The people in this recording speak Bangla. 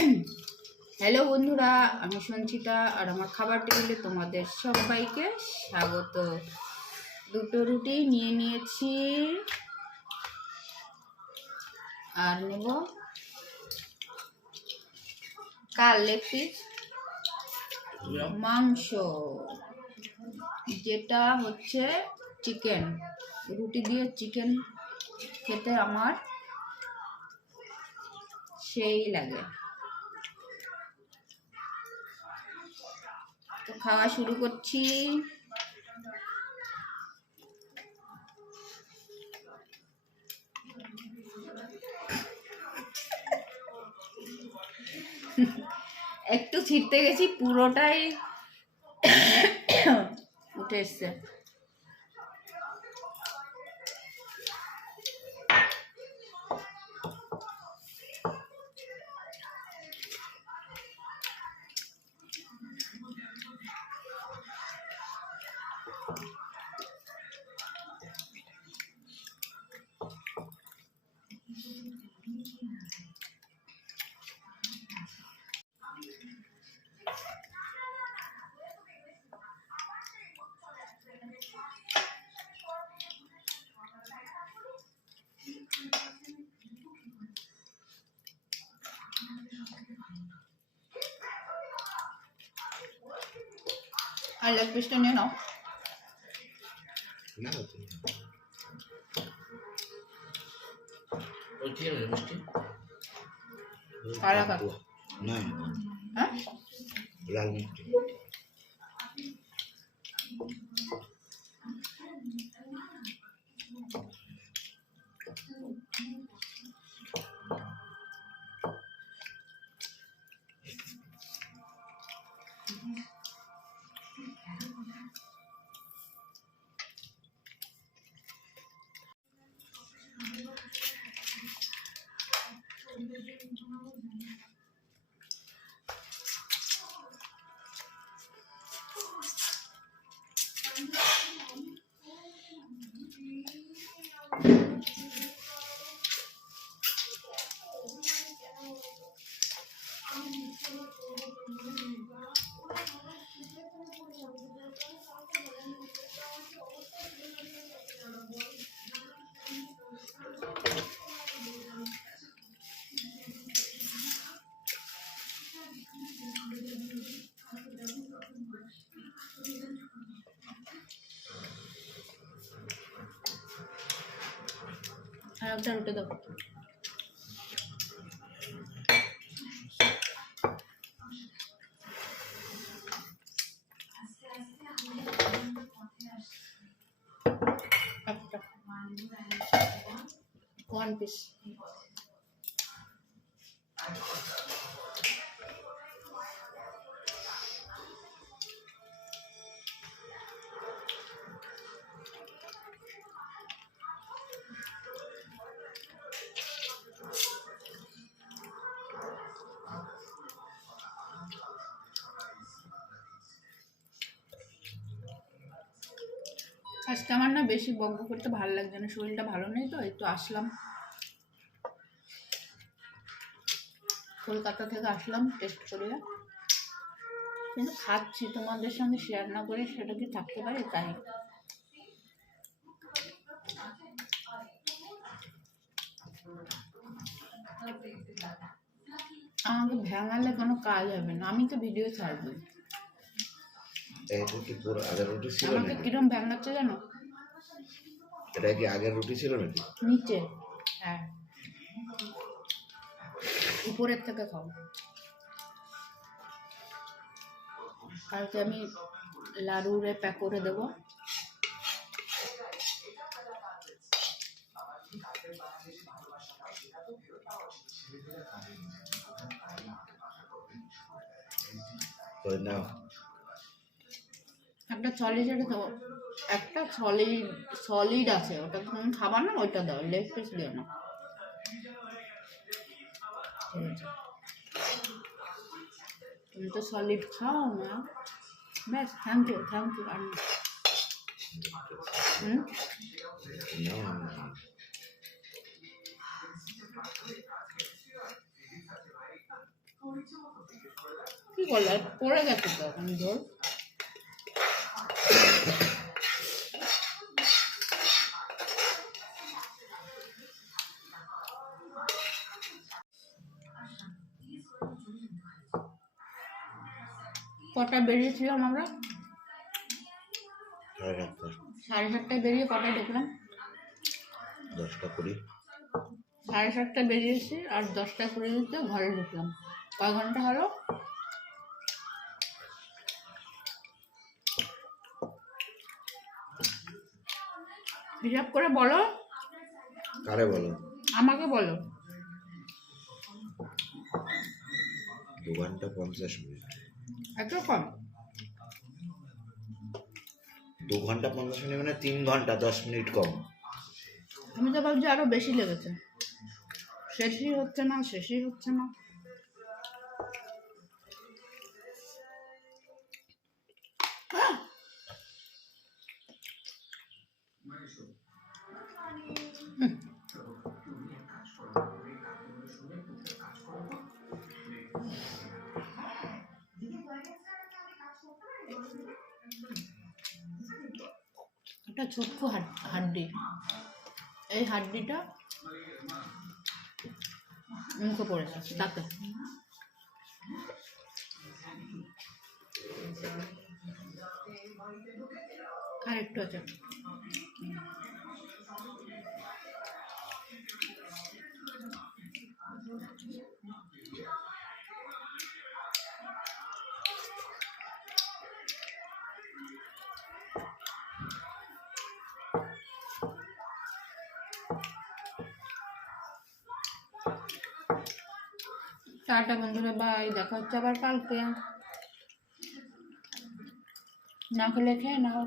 হ্যালো বন্ধুরা, আমি সঞ্চিতা আর আমার খাবার টেবিলে তোমাদের সবাইকে স্বাগত। দুটো রুটি নিয়ে নিয়েছি। আর নেব কাল লেগ পিস, মাংস, যেটা হচ্ছে চিকেন। রুটি দিয়ে চিকেন খেতে আমার সেই লাগে। খাওয়া শুরু করছি। একটু ছিটতে গেছি পুরোটাই উঠে এসছে। I like fish you know. হ্যাঁ লাল মিষ্টি আর একটা রুটি দাও। একটা ওয়ান আজকে আমার না বেশি বক করতে ভালো লাগছে না, শরীরটা ভালো নেই তো, একটু আসলাম। কলকাতা থেকে আসলাম টেস্ট করে কিন্তু খাচ্ছি, তোমাদের সঙ্গে শেয়ার না করে সেটা কি থাকতে পারে? তাই। আমাকে ভেঙালে কোনো কাজ হবে না, আমি তো ভিডিও ছাড়বো এই রুটি পুরো আগের রুটি ছিল আমাকে জানো? এটা কি আগের রুটি ছিল নাকি? নিচে হ্যাঁ। উপরের থেকে খাও। কালকে আমি লাড়ুরে প্যাক করে দেবো। ওই নাও। একটা সলিড এটা দাও একটা সলিড সলিড আছে। ওটা তুমি খাবার না, ওইটা দাও, লেগ পিস দিও না। তুমি তো সলিড খাও না ব্যাস থ্যাংক ইউ থ্যাংক ইউ আর। হুম? নাও করলে পড়ে গেছে তো এখন ঝোল কটা বেরিয়েছিলাম আমরা? সাড়ে সাতটায় বেরিয়ে কটায় দেখলাম দশটা কুড়ি। সাড়ে সাতটায় বেরিয়েছি আর দশটা কুড়ি দিতে ঘরে ঢুকলাম। কয় ঘণ্টা হলো? হিসাব করে বলো। কারে বলো? আমাকে বলো। দু ঘণ্টা পঞ্চাশ মিনিট। এত কম। দু ঘণ্টা পঞ্চাশ মিনিট মানে তিন ঘণ্টা দশ মিনিট কম। আমি তো ভাবছি আরও বেশি লেগেছে। শেষই হচ্ছে না শেষই হচ্ছে না। একটা ছোট্ট হাড- হাড্ডি। এই হাড্ডিটা মুখে পড়েছে তাতে। আর একটু আছে। টাটা বন্ধুরা বাই দেখা হচ্ছে আবার কালকে। না খেলে খেয়ে নাও।